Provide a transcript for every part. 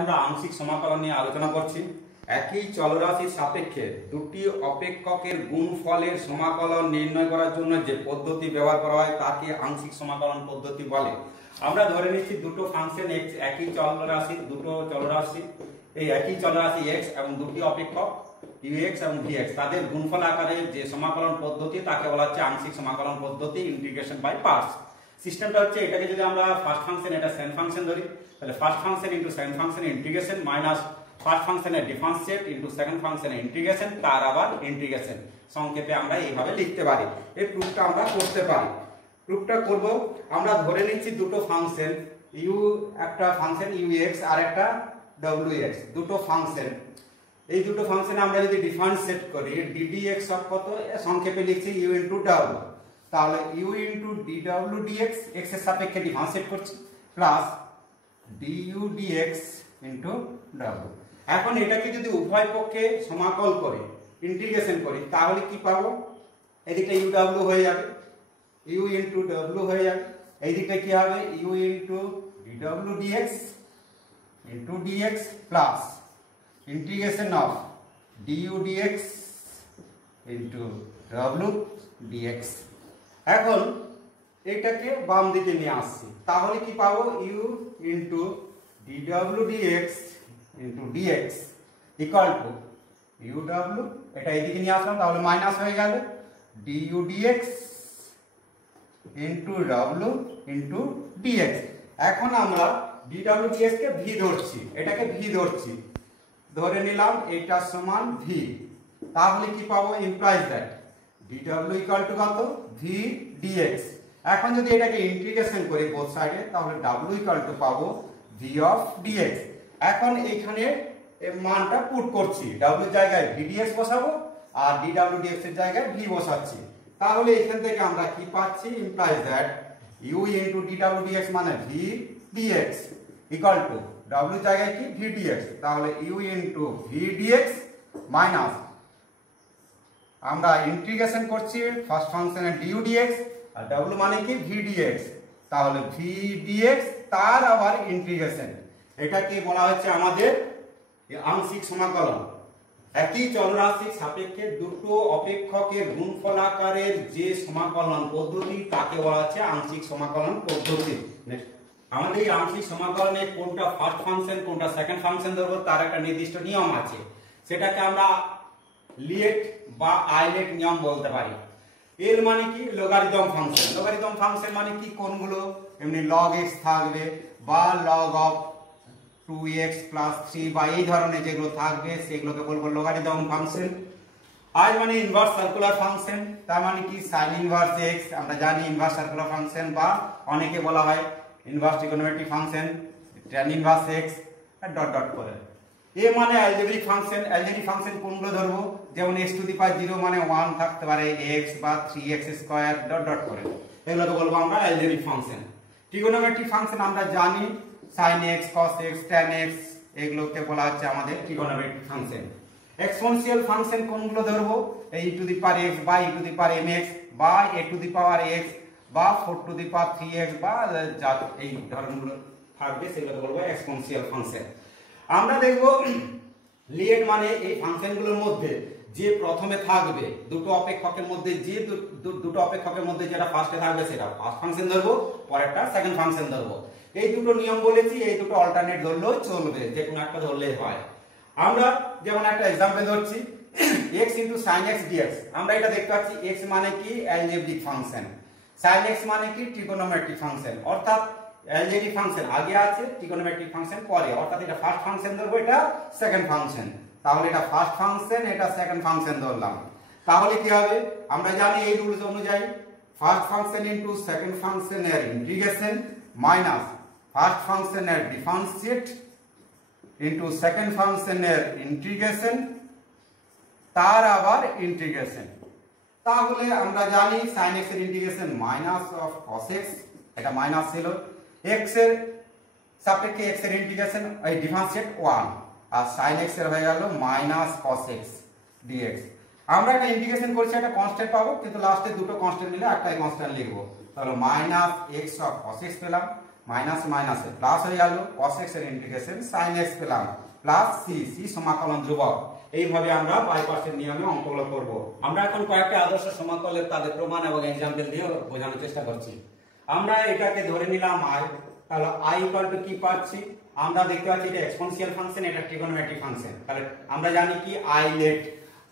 আমরা আংশিক সমাকলন নিয়ে আলোচনা করছি। একই চলরাশির সাপেক্ষে দুটি অপেক্ষকের গুণফলের সমাকলন নির্ণয় করার জন্য যে পদ্ধতি ব্যবহার করা হয় তাকে আংশিক সমাকলন পদ্ধতি বলে। আমরা ধরে নিচ্ছি দুটো ফাংশন x, একই চলরাশি, দুটো চলরাশি, এই একই চলরাশি x এবং দুটি অপেক্ষক ux এবং vx, তাদের গুণফল আকারে যে সমাকলন পদ্ধতি তাকে বলা হচ্ছে আংশিক সমাকলন পদ্ধতি, ইন্টিগ্রেশন বাই পার্টস। সিস্টেমটা হচ্ছে, এটাকে যদি আমরা ফার্স্ট ফাংশন, এটা সেকেন্ড ফাংশন ধরি, তাহলে first function into second function integration minus first ফাংশনের ডিফারেন্সিয়েট ইনটু সেকেন্ড ফাংশনের ইন্টিগ্রেশন, তার আবার ইন্টিগ্রেশন। সংক্ষেপে আমরা এইভাবে লিখতে পারি। এই প্রুফটা আমরা করতে পারি। প্রুফটা করব, আমরা ধরে নিচ্ছি দুটো ফাংশন u, একটা ফাংশন ux আর একটা wx, দুটো ফাংশন। এই দুটো ফাংশনে আমরা যদি ডিফারেন্সিয়েট করি ddx অফ কত, সংক্ষেপে লিখছি u ইনটু w, তাহলে u into dw dx x এর সাপেক্ষে ডিফারেন্সিয়েট করছি plus du dx into w। এখন এটাকে যদি উভয় পক্ষে সমাকল করি, ইন্টিগ্রেশন করি, তাহলে কি পাবো? এদিকে uw হয়ে যাবে, u ইনটু w হয়ে যাবে, এই দিকটা কি হবে u into dw dx into dx plus integration of du dx into w dx। এখন এটাকে বাম দিকে নিয়ে আসছি, তাহলে কি পাবো? u into dw dx into dx equal to uw, এটা এদিকে নিয়ে আসলাম তাহলে মাইনাস হয়ে গেল du dx into w into dx। এখন আমরা dw dx কে v ধরছি, এটাকে v ধরছি, ধরে নিলাম এটা সমান v, তাহলে কি পাবো? Implies that dw equal to কত? v dx। এখন যদি এটাকে ইন্টিগ্রেশন করি বোথ সাইডে, তাহলে w ইকুয়াল টু পাবো v অফ dx। এখন এখানে মানটা পুট করছি, w এর জায়গায় v dx বসাবো আর dw dx এর জায়গায় v বসাচ্ছি, তাহলে এখান থেকে আমরা কি পাচ্ছি? Implies that u into dw dx মানে v dx equal to w এর জায়গায় কি? v dx, তাহলে u into v dx minus আমরা ইন্টিগ্রেশন করছি ফার্স্ট ফাংশনের du dx আর w মানে কি? v dx, তাহলে v dx তার আবার ইন্টিগ্রেশন। এটাকে বলা হচ্ছে আমাদের আংশিক সমাকলন। একই চলরাশির সাপেক্ষে দুটো অপেক্ষকের গুণফল আকারের যে সমাকলন পদ্ধতি তাকে বলা হচ্ছে আংশিক সমাকলন পদ্ধতি। আমাদের এই আংশিক সমাকলনে কোনটা ফার্স্ট ফাংশন কোনটা সেকেন্ড ফাংশন ধরবো তার একটা নির্দিষ্ট নিয়ম আছে, সেটাকে আমরা লিয়েট বা আইলেট নিয়ম বলতে পারি। এর মানে কি? Logarithm function. লগারিদম ফাংশন মানে কি? কোনগুলো এমনি log x থাকবে বা log অফ 2x প্লাস 3 বা এই ধরনের যেগুলো থাকবে সেগুলোকে বলবো লগারিদম ফাংশন। আর মানে ইনভার্স সার্কুলার ফাংশন, তার মানে কি? sin ইনভার্স x, আমরা জানি ইনভার্স সার্কুলার ফাংশন, বা অনেকে বলা হয় inverse trigonometric function, tan inverse x dot dot করে। এ মানে অ্যালজেব্রিক ফাংশন। অ্যালজেব্রিক ফাংশন কোনগুলো ধরবো? যেমন x টু দি পাওয়ার 0 মানে 1 থাকতে পারে, x বা 3x স্কয়ার ডট ডট করে, এগুলোকে বলবো আমরা অ্যালজেব্রিক ফাংশন। ট্রিগোনোমেট্রিক ফাংশন আমরা জানি sin x cos x tan x, এগুলোকে বলা হচ্ছে আমাদের ট্রিগোনোমেট্রিক ফাংশন। এক্সপোনেনশিয়াল ফাংশন কোনগুলো ধরবো? e to the power x বা e to the power mx বা a two the power x বা 4 টু দি পাওয়ার 3x বা যা এই ধরনগুলো থাকবে সেগুলোকে বলবো এক্সপোনেনশিয়াল ফাংশন। আমরা দেখব লিয়েট মানে এই ফাংশনগুলোর মধ্যে যে প্রথমে থাকবে দুটো অপেক্ষকের মধ্যে, যে দুটো অপেক্ষকের মধ্যে যেটা ফার্স্টে থাকবে সেটা ফার্স্ট ফাংশন ধরবো, পরেরটা সেকেন্ড ফাংশন ধরবো। এই দুটো নিয়ম বলেছি, এই দুটো অল্টারনেট ধরলেও চলবে, যে কোনো একটা ধরলেই হয়। আমরা যেমন একটা एग्जांपल ধরছি x sin x dx। আমরা এটা দেখতে পাচ্ছি x মানে কি? অ্যালজেব্রিক ফাংশন, sin x মানে কি? Trigonometric function. অর্থাৎ অ্যালজেব্রিক ফাংশন আগে আছে, ট্রিগোনোমেট্রিক ফাংশন পরে, অর্থাৎ এটা ফার্স্ট ফাংশন ধরবো, এটা সেকেন্ড ফাংশন, তাহলে এটা ফার্স্ট ফাংশন এটা সেকেন্ড ফাংশন ধরলাম। তাহলে কি হবে? আমরা জানি এই রুলস অনুযায়ী ফার্স্ট ফাংশন ইনটু সেকেন্ড ফাংশনের ইন্টিগ্রেশন মাইনাস ফার্স্ট ফাংশনের ডিফারেন্সিয়েট ইনটু সেকেন্ড ফাংশনের ইন্টিগ্রেশন, তার আবার ইন্টিগ্রেশন। তাহলে আমরা জানি sin x এর integration minus of cos x, এটা মাইনাস ছিল, x এর সাপেক্ষে x এর ইন্টিগ্রেশন এই ডিফারেন্সিয়েট 1 আর sin x এর হয়ে গেল মাইনাস cos x dx। আমরা এটা ইন্টিগ্রেশন করছি, একটা কনস্ট্যান্ট পাবো, কিন্তু লাস্টে দুটো কনস্ট্যান্ট মিলে একটাই কনস্ট্যান্ট লিখবো, তাহলে minus x of cos x পেলাম মাইনাস মাইনাসে প্লাস হয়ে গেল, cos x এর ইন্টিগ্রেশন sin x পেলাম প্লাস c সমাকলন ধ্রুবক। এইভাবে আমরা বাইপাসের নিয়মে অঙ্কগুলো করব। আমরা এখন কয়েকটা আদর্শ সমাকলের তাদের প্রমাণ এবং এক্সাম্পল দিয়ে বোঝানোর চেষ্টা করছি। আমরা এটাকে ধরে নিলাম i, তাহলে i ইকুয়াল টু কি পাচ্ছি, আমরা দেখতে পাচ্ছি এটা এক্সপোনেনশিয়াল ফাংশন, এটা ট্রিগোনোমেট্রিক ফাংশন। তাহলে আমরা জানি কি আইলেট,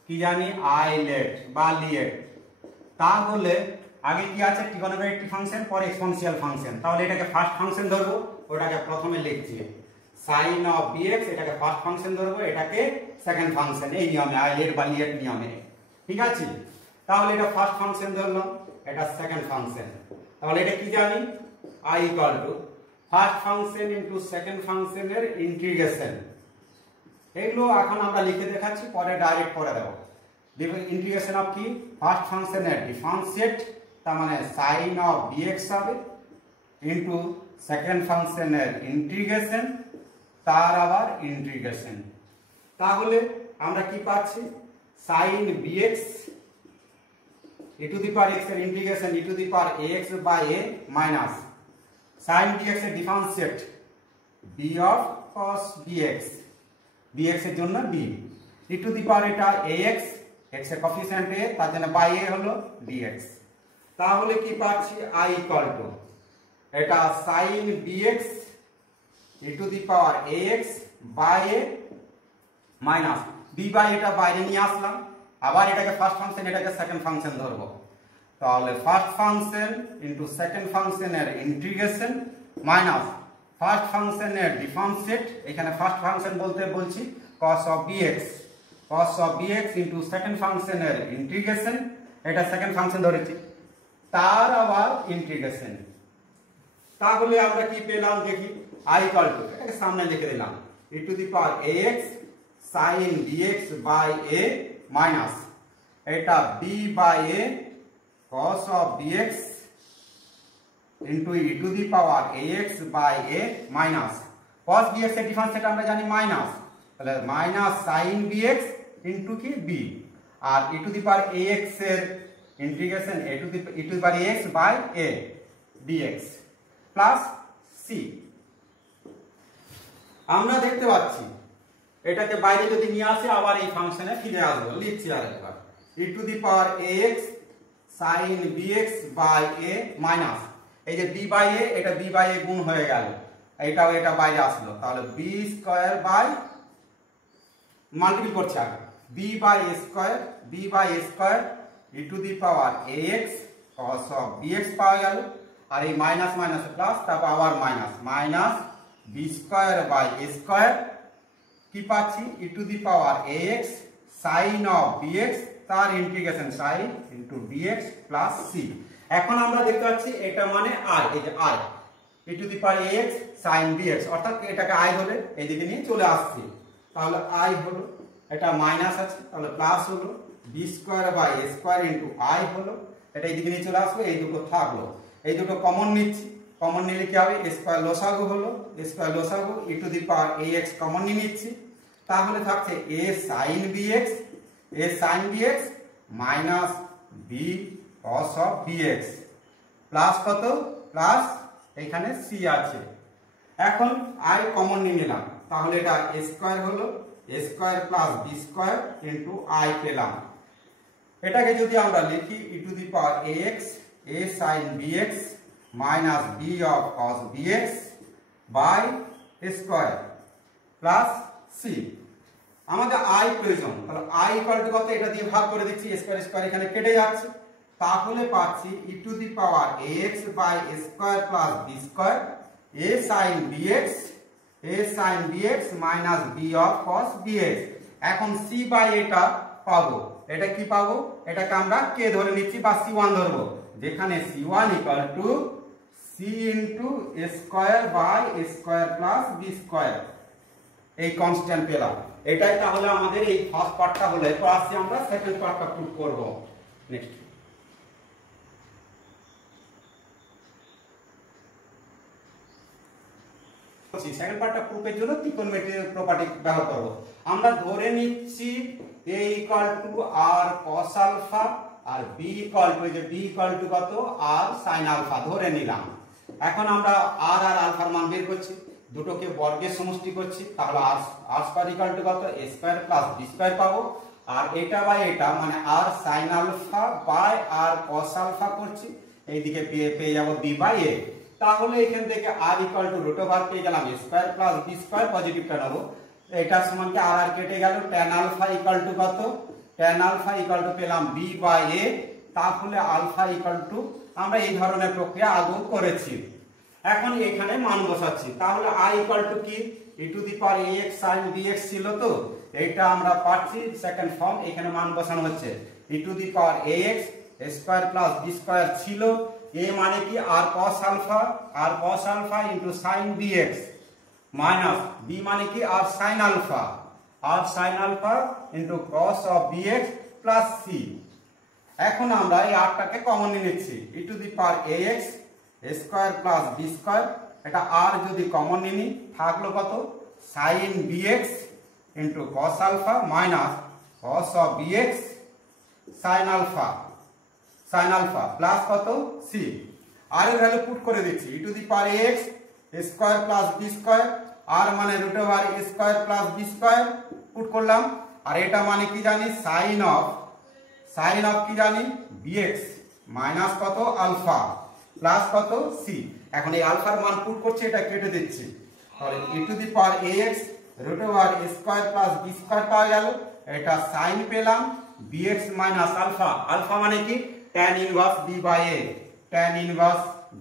কি জানি আইলেট বা লিয়েট। তাহলে আগে কি আছে ট্রিগোনোমেট্রিক ফাংশন, পরে এক্সপোনেনশিয়াল ফাংশন। তাহলে এটাকে ফার্স্ট ফাংশন ধরবো, ওটাকে প্রথমে লিখছি sin of bx, এটাকে ফার্স্ট ফাংশন ধরবো, এটাকে সেকেন্ড ফাংশন, এই নিয়মে আইলেট বা লিয়েট নিয়মে। ঠিক আছে, তাহলে এটা ফার্স্ট ফাংশন ধরলাম, এটা সেকেন্ড ফাংশন। তাহলে এটা কি জানি i equal two first function into second ফাংশনের ইন্টিগ্রেশন। এগুলো এখন আমরা লিখে দেখাচ্ছি, পরে ডাইরেক্ট করে দেবো। ইন্টিগ্রেশন অফ কি ফার্স্ট ফাংশনের ডিফারেন্সিয়েট, তার মানে sin of bx হবে ইনটু সেকেন্ড ফাংশনের ইন্টিগ্রেশন, তার আবার ইন্টিগ্রেশন। তাহলে আমরা কি পাচ্ছি sin bx e to the power x এর integration e to the power ax by a minus sin bx এর differentiate b of cos bx, bx এর জন্য b, e to the power এটা ax, x এর coefficient a, তার জন্য by a হলো dx। তাহলে কি পাচ্ছি i ইকুয়াল টু এটা sin bx e to the power ax by a minus b by এটা বাইরে নিয়ে আসলাম, আবার এটাকে ফার্স্ট ফাংশন, এটাকে সেকেন্ড ফাংশন ধরবো। তাহলে ফার্স্ট ফাংশন ইনটু সেকেন্ড ফাংশনের ইন্টিগ্রেশন মাইনাস ফার্স্ট ফাংশনের ডিফারেন্সিয়েট, এখানে ফার্স্ট ফাংশন বলতে বলছি cos of bx into second ফাংশনের ইন্টিগ্রেশন, এটা সেকেন্ড ফাংশন ধরেছি, তার আবার ইন্টিগ্রেশন। তাহলে আমরা কি পেলাম দেখি, i ইকুয়াল টু এটাকে সামনে লিখে দিলাম e to the power ax sin bx by a minus এটা b by a cos of bx into e to the power ax by a minus cos bx এর ডিফারেন্সিয়েট আমরা জানি minus, তাহলে minus sin bx into কি b, আর e to the power ax এর integration e to the power ax by a dx plus c। আমরা দেখতে পাচ্ছি এটাকে বাইরে যদি নিয়ে আসে আবার এই ফাংশনে ফিরে আসবো, লিখছি আরেকবার e to the power ax sin bx by a minus এই যে b বাই a, এটা b বাই a গুণ হয়ে গেল, এটাও এটা বাইরে আসলো, তাহলে b স্কয়ার বাই মাল্টিপ্লাই করছি আগে b by a square e to the power ax cos of bx পাওয়া গেল, আর এই মাইনাস মাইনাস প্লাস, তারপর আবার minus minus b square by a square, কি পাচ্ছি e to the power ax sin of bx, তার integration sin into dx plus c। এখন আমরা দেখতে পাচ্ছি এটা মানে i, এই যে i e to the power ax sin bx, অর্থাৎ এটাকে i ধরে এইদিকে নিয়ে চলে আসছে, তাহলে i হলো, এটা মাইনাস আছে তাহলে প্লাস হলো b square by a square into i হলো, এটা এইদিকে নিয়ে চলে আসবে, এই দুটো থাকলো, এই দুটো কমন নিচ্ছি, কমন নিলে কি হবে a স্কয়ার লসাগু হলো, a স্কয়ার লসাগু e to the power ax common নিয়ে নিচ্ছি, তাহলে থাকছে a sin bx minus b cos of bx plus কত প্লাস এখানে c আছে। এখন i কমন নিয়ে নিলাম, তাহলে এটা a স্কয়ার হলো, a square plus b square into i পেলাম। এটাকে যদি আমরা লিখি e to the power ax a sin bx minus b of cos bx by square plus c। আমাদের i প্রয়োজন, তাহলে i ইকুয়াল টু কত, এটা দিয়ে ভাগ করে দিচ্ছি, স্কয়ার স্কয়ার এখানে কেটে যাচ্ছে, তাহলে পাচ্ছি e to the power ax by square plus b square a sin bx minus b of cos bx। এখন c বাই এটা পাবো, এটা কি পাবো, এটাকে আমরা k ধরে নিচ্ছি বা c1 ধরবো, যেখানে c1 equal to c into a square by a square plus b square, এই কনস্ট্যান্ট পেলাম। এটাই তাহলে আমাদের এই ফার্স্ট পার্টটা হলো, এরপর আসছি আমরা সেকেন্ড পার্টটা প্রুফ করব। নেক্সট সেকেন্ড পার্টটা প্রুফের জন্য ত্রিকোণমিতির প্রপার্টি ব্যবহার করব। আমরা ধরে নিচ্ছি a equal to r cos alpha আর b ইকুয়াল টু, যে b ইকুয়াল টু কত r sin আলফা ধরে নিলাম। এখন আমরা আর আর আলফার মান বের করছি, দুটোকে বর্গের সমষ্টি করছি, তাহলে আর স্কয়ার ইকুয়াল টু কত a square plus b square পাবো। আর এটা বাই এটা মানে r sine alpha by r cos alpha করছি, এইদিকে পেয়ে যাব b বাই a। তাহলে এখান থেকে r equal to root over পেয়ে গেলাম a square plus b square, পজিটিভটা নেব, এটার সমান কি আর কেটে গেল, tan আলফা ইকুয়াল টু কত, tan আলফা ইকুয়াল টু পেলাম b বাই a। তাহলে আলফা ইকুয়াল টু আমরা এই ধরনের প্রক্রিয়া আগেও করেছি। এখন এখানে মান বসাচ্ছি, তাহলে i ইকুয়াল টু কি e to the power ax sin bx ছিল, তো এটা আমরা পাচ্ছি সেকেন্ড ফর্ম, এখানে মান বসানো হচ্ছে e to the power ax square plus b square ছিল, a মানে কি r cos alpha into sin bx minus b মানে কি r sin alpha into cos of bx plus c। এখন আমরা এই r টাকে কমন নিয়ে নিচ্ছি, e to the power ax square plus b square, এটা r যদি কমন নিই থাকলো কত sin bx into cos alpha minus cos of bx sin alpha plus কত c। r এর ভ্যালু পুট করে দিচ্ছি, e to the power ax square plus b square, r মানে root over a square plus b square put করলাম, আর এটা মানে কি জানি sin অফ কি জানি bx মাইনাস কত আলফা প্লাস কত c। এখন এই আলফার মান পুট করছে, এটা কেটে দিচ্ছি, তাহলে e to the power ax root over a square plus b square পাওয়া গেল, এটা sin পেলাম bx মাইনাস আলফা মানে কি tan inverse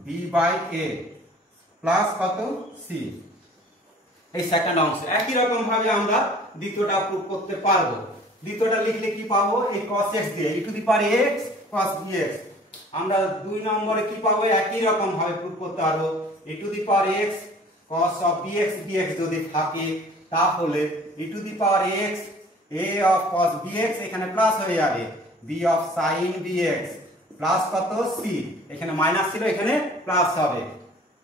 b by a plus কত c। এই সেকেন্ড অংশ একই রকম ভাবে আমরা দ্বিতীয়টা প্রুফ করতে পারবো। দ্বিতীয়টা লিখলে কি পাবো, এই cos x দিয়ে e to the power x cos bx। আমরা দুই নম্বরে কি পাবো, একই রকম ভাবে প্রুফ করতে পারবো, e to the power x cos of bx যদি থাকে তাহলে e to the power x a of cos bx এখানে প্লাস হয়ে যাবে b of sin bx plus কত c, এখানে মাইনাস ছিল এখানে প্লাস হবে,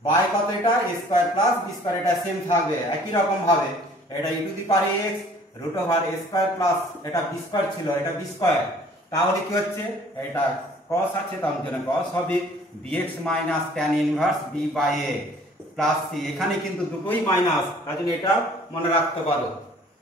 বাই কত এটা a square plus b square, এটা সেম থাকবে একই রকম ভাবে, এটা e to the power x root over a square plus এটা b স্কয়ার ছিল, এটা b স্কয়ার, তাহলে কি হচ্ছে এটা cos আছে তার জন্য cos হবে bx minus tan inverse b by a plus c। এখানে কিন্তু দুটোই মাইনাস, তার জন্য এটা মনে রাখতে পারো।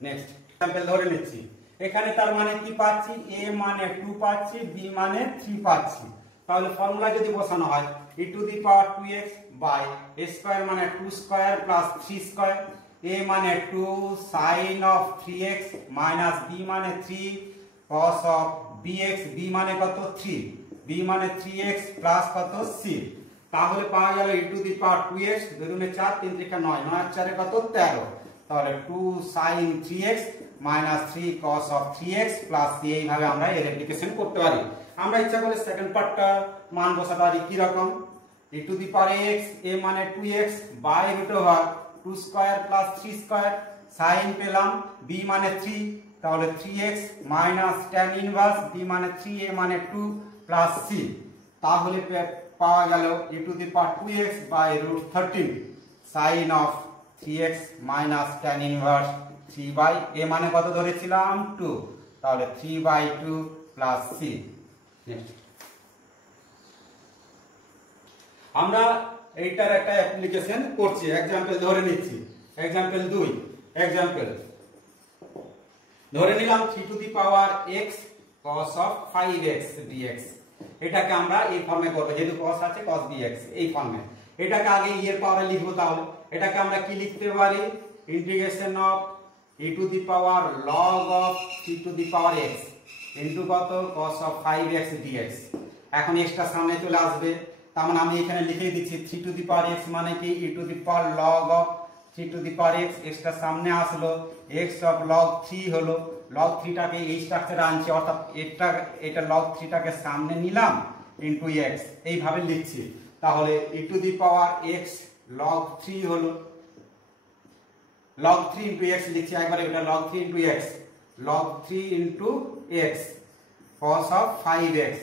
নেক্সট এক্সাম্পল ধরে নিচ্ছি, এখানে তার মানে কি পাচ্ছি, a মানে 2 পাচ্ছি, b মানে 3 পাচ্ছি, তাহলে ফর্মুলা যদি বসানো হয় e to the power 2x by a square মানে 2 স্কয়ার প্লাস 3 স্কয়ার, a মানে 2 sin of 3x minus b মানে 3 cos অফ bx, b মানে কত 3, b মানে 3x প্লাস কত c। তাহলে পাওয়া গেল e to the power 2x 2 দুগুণে 4 3 3 9 9 4 কত 13, তাহলে 2 sin 3x minus 3 cos of 3x plus c। এইভাবে আমরা এর অ্যাপ্লিকেশন করতে পারি। আমরা ইচ্ছা করলে সেকেন্ড পার্টটা মান বসাতে পারি কি রকম, e to the power x a মানে 2x by root over 2 square plus 3 square, sin পেলাম b মানে 3, তাহলে 3x minus tan inverse b মানে 3 a মানে 2 প্লাস c। তাহলে পাওয়া গেল e to the power 2x by root 13 sin of 3x minus tan inverse 3 by a মানে কত ধরেছিলাম 2, তাহলে 3 বাই 2 প্লাস c। আমরা এইটার একটা অ্যাপ্লিকেশন করছি, एग्जांपल ধরে নিচ্ছি, एग्जांपल 2 एग्जांपल ধরে নিলাম 3 two the power x cos of 5x dx। এটাকে আমরা এই ফর্মে করব, যেহেতু cos আছে cos bx এই ফর্মে, এটাকে আগে এর পাওয়ারে লিখব, তাহলে এটাকে আমরা কি লিখতে পারি, integration of e to the power log of 3 two the power x into কত cos অফ 5x dx। এখন এক্সটা সামনে চলে আসবে, তার মানে আমি এখানে লিখে দিচ্ছি 3 টু দি পাওয়ার x মানে কি e to the power log of 3 two the power x, extra সামনে আসলো x অফ log 3 হলো, log 3 টাকে এই স্ট্রাকচারে আনছি, অর্থাৎ এটা log 3 টাকে সামনে নিলাম ইনটু x, এইভাবে লিখছি। তাহলে e to the power x log 3 হলো, log 3 ইনটু x লিখছি একবারে, এটা log 3 into x, log 3 into x cos of 5x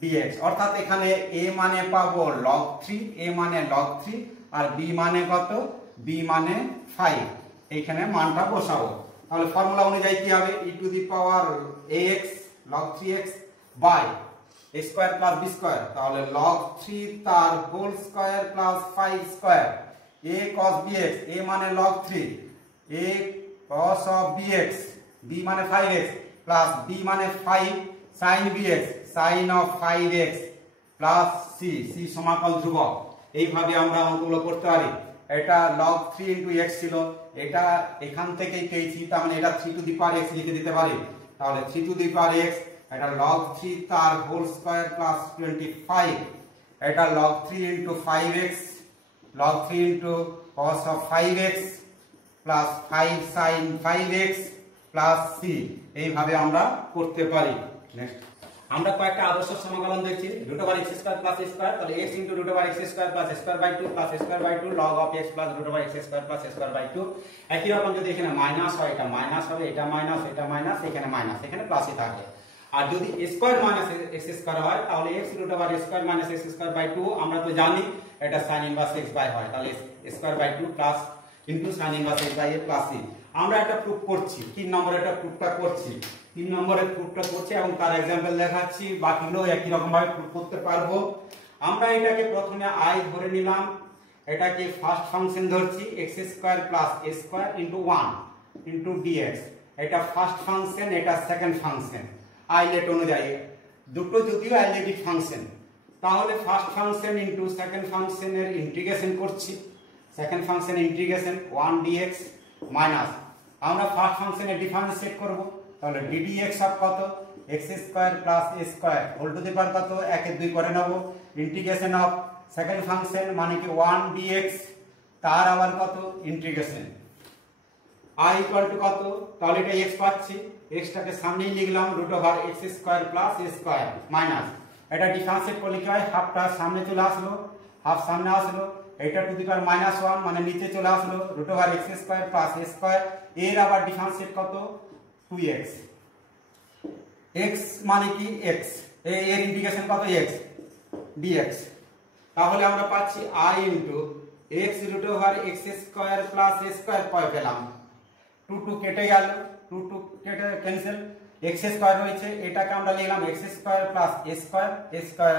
dx। অর্থাৎ এখানে a মানে পাবো log 3, a মানে log 3 আর b মানে কত, b মানে 5, এইখানে মানটা বসাবো। তাহলে ফর্মুলা অনুযায়ী কি হবে, e to the power ax log 3x by square plus b square, তাহলে log 3 তার whole square plus 5 square, a cos bx, a মানে log 3, a cos of bx, b মানে 5x প্লাস b মানে 5 sin bx, sin of 5x plus c, c সমাকল ধ্রুবক। এইভাবে আমরা অঙ্কগুলো করতে পারি। এটা log 3 into x ছিল, এটা এখান থেকেই পেয়েছি, তার মানে এটা 3 to the power x লিখে দিতে পারি। তাহলে 3 to the power x, এটা log 3 তার হোল স্কয়ার প্লাস 25, এটা log 3 into 5x, log 3 into cos of 5x plus 5 sin 5x plus c। এইভাবে আমরা করতে পারি। নেক্সট আমরা কয়েকটা আদর্শ সমাকলন দেখছি। Root over x square plus square, তাহলে x into root over x square plus square by 2 plus square by 2 log of x plus root over x square plus square by 2। একই রকম যদি এখানে মাইনাস হয়, এটা মাইনাস হবে, এটা minus, এটা মাইনাস, এখানে মাইনাস, এখানে প্লাসই থাকে। আর যদি স্কয়ার মাইনাস এক্স স্কয়ার হয়, তাহলে x root over square minus x square by 2, আমরা তো জানি এটা sin ইনভার্স x বাই হয়, তাহলে square by 2 plus into sin inverse x by a plus c। আমরা একটা প্রুফ করছি, 3 নম্বরে একটা প্রুফটা করছি, 3 নম্বরে প্রুফটা করছি এবং তার एग्जांपल দেখাচ্ছি। বাকিগুলো একই রকম ভাবে প্রুফ করতে পারবো। আমরা এটাকে প্রথমে i ধরে নিলাম, এটাকে ফার্স্ট ফাংশন ধরছি x square plus a square into 1 into dx। এটা ফার্স্ট ফাংশন, এটা সেকেন্ড ফাংশন আইলেট অনুযায়ী, দুটো যদিও আইলেটিক ফাংশন। তাহলে ফার্স্ট ফাংশন ইনটু সেকেন্ড ফাংশনের ইন্টিগ্রেশন করছি, second function integration 1 dx minus আমরা ফার্স্ট ফাংশনে ডিফারেন্সিয়েট করব, তাহলে ddx অফ কত x square plus a square whole to the power কত 1 এর 2 করে নেব, ইন্টিগ্রেশন অফ সেকেন্ড ফাংশন মানে কি 1 dx, তার আবার কত ইন্টিগ্রেশন i ইকুয়াল টু কত, তাহলে এটা x পাচ্ছি, x টাকে সামনেই লিখলাম root over x square plus a square minus এটা ডিফারেন্সিয়েট করলে কি হয়, হাফটা সামনে চলে আসলো, হাফ সামনে আসলো, এটা টু দি পাওয়ার -1 মানে নিচে চলে আসলো, root over x square plus a square, এর আবার ডিফারেন্সিয়েট কত 2x, x মানে কি x, এর ইন্টিগ্রেশন কত x dx। তাহলে আমরা পাচ্ছি i into x root over x square plus a square পেলাম, 2 2 কেটে গেল, 2 2 কেটে ক্যান্সেল, x স্কয়ার রয়েছে, এটাকে আমরা লিখলাম x square plus a square, a square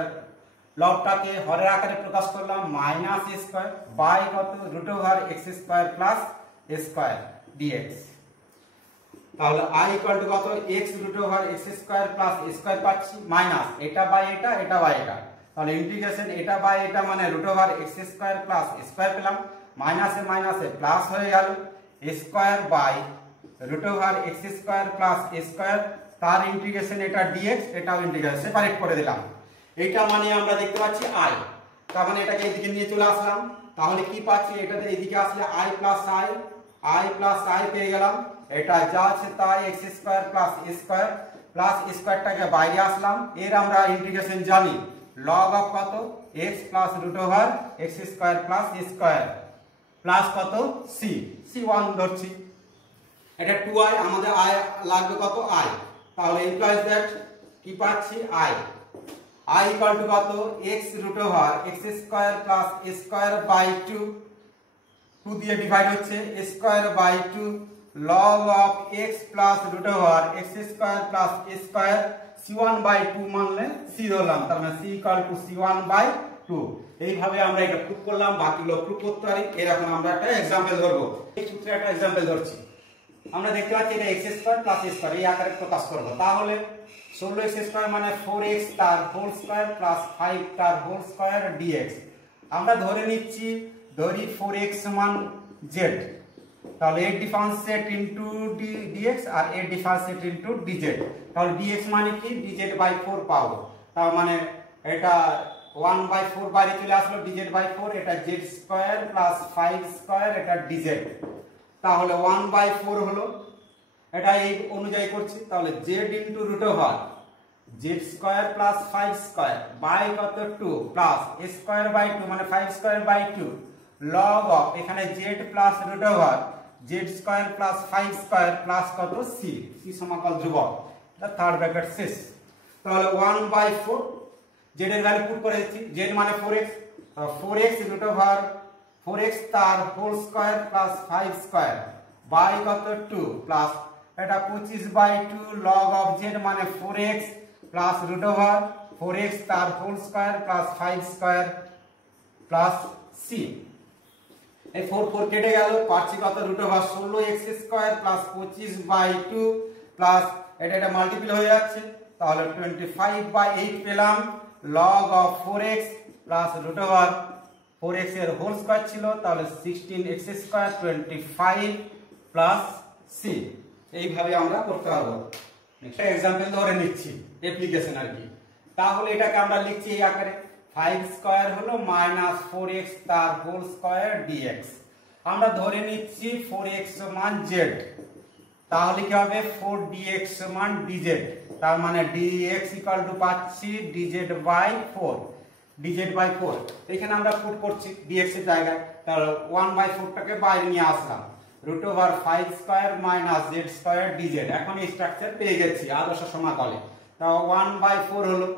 লবটাকে হরের আকারে প্রকাশ করলাম মাইনাস a স্কয়ার বাই কত root over x square plus a square dx। তাহলে i ইকুয়াল টু কত x root over x square plus a square পাচ্ছি মাইনাস এটা বাই এটা, এটা বাই এটা, তাহলে ইন্টিগ্রেশন এটা বাই এটা মানে root over x square plus a square পেলাম, মাইনাসে মাইনাসে প্লাস হয়ে গেল, a square by root over x square plus a square, তার ইন্টিগ্রেশন এটা dx, এটাও ইন্টিগ্রেশন সেপারেট করে দিলাম। এটা মানে আমরা দেখতে পাচ্ছি i, তার মানে এটাকে এদিকে নিয়ে চলে আসলাম, তাহলে কি পাচ্ছি, এটাতে এদিকে আসলে i প্লাস i পেয়ে গেলাম, এটা যা আছে তাই x square plus a square plus স্কয়ারটাকে বাইরে আসলাম, এর আমরা ইন্টিগ্রেশন জানি log অফ কত x plus root over x square plus a square plus কত c, c1 ধরছি, এটা 2i, আমাদের i লাগবে কত i, তাহলে ইমপ্লাইজ দ্যাট কি পাচ্ছি i ইকুয়াল টু কত x root over x square plus a square by 2, 2 দিয়ে ডিভাইড হচ্ছে a square by 2 log of x plus root over x square plus a square, c1 by 2 মানলে c ধরলাম, তার মানে c equal to c1 by 2। এইভাবে আমরা এটা proof করলাম, বাকিগুলো প্রুফ করতে পারি। এরকম আমরা একটা एग्जांपल ধরব, এই সূত্রে একটা एग्जांपल ধরছি, আমরা দেখতে পাচ্ছি এটা x square plus a square এই আকারে প্রকাশ করব, তাহলে 16x স্কয়ার মানে 4x তার হোল স্কয়ার প্লাস 5 তার হোল স্কয়ার dx। আমরা ধরে নিচ্ছি ধরি 4x সমান z, তাহলে এর ডিফারেন্সিয়েট ইনটু dx আর এর ডিফারেন্সিয়েট ইনটু dz, তাহলে dx মানে কি dz বাই 4 পাবো, তার মানে এটা 1/4 বাইরে চলে আসলো, dz বাই 4, এটা z স্কয়ার প্লাস 5 স্কয়ার এটা dz, তাহলে 1/4 হলো, এটা এই অনুযায়ী করছি, তাহলে z into root over z square plus 5 square by কত 2 প্লাস a স্কয়ার বাই 2 মানে 5 স্কয়ার বাই 2 log অফ এখানে z plus root over z square plus 5 square plus কত c, c সমাকল ধ্রুবক, এটা থার্ড ব্র্যাকেট শেষ। তাহলে 1/4 z এর ভ্যালু পুট করে দিচ্ছি, z মানে 4x, 4x root over 4x তার whole square plus 5 square by কত 2 প্লাস এটা 25/2 log অফ z মানে 4x plus root over 4x তার whole square plus 5 square plus c। এই 4 কেটে গেল, পাচ্ছি কত √16x স্কয়ার প্লাস 25/2 প্লাস এটা মাল্টিপ্লাই হয়ে যাচ্ছে, তাহলে 25/8 পেলাম। log of 4x plus √4x এর হোল স্কয়ার ছিল, তাহলে 16x স্কয়ার 25 প্লাস c। এইভাবে আমরা করতে পারবো। নেক্সট एग्जांपल ধরে নিচ্ছি, অ্যাপ্লিকেশন আর কি। তাহলে এটাকে আমরা লিখছি এই আকারে 5 স্কয়ার হলো -4x তার হোল স্কয়ার dx। আমরা ধরে নিচ্ছি 4x সমান z, তাহলে কি হবে 4dx সমান dz, তার মানে dx পাচ্ছি dz/4, dz/4। এখানে আমরা পুট করছি dx এর জায়গায়, তাহলে 1/4 টাকে বাইরে নিয়ে আসলাম, √5 স্কয়ার - z স্কয়ার dz। এখন এই স্ট্রাকচার পেয়ে গেছি আদর্শ সমাকলে। তাও 1/4 হলো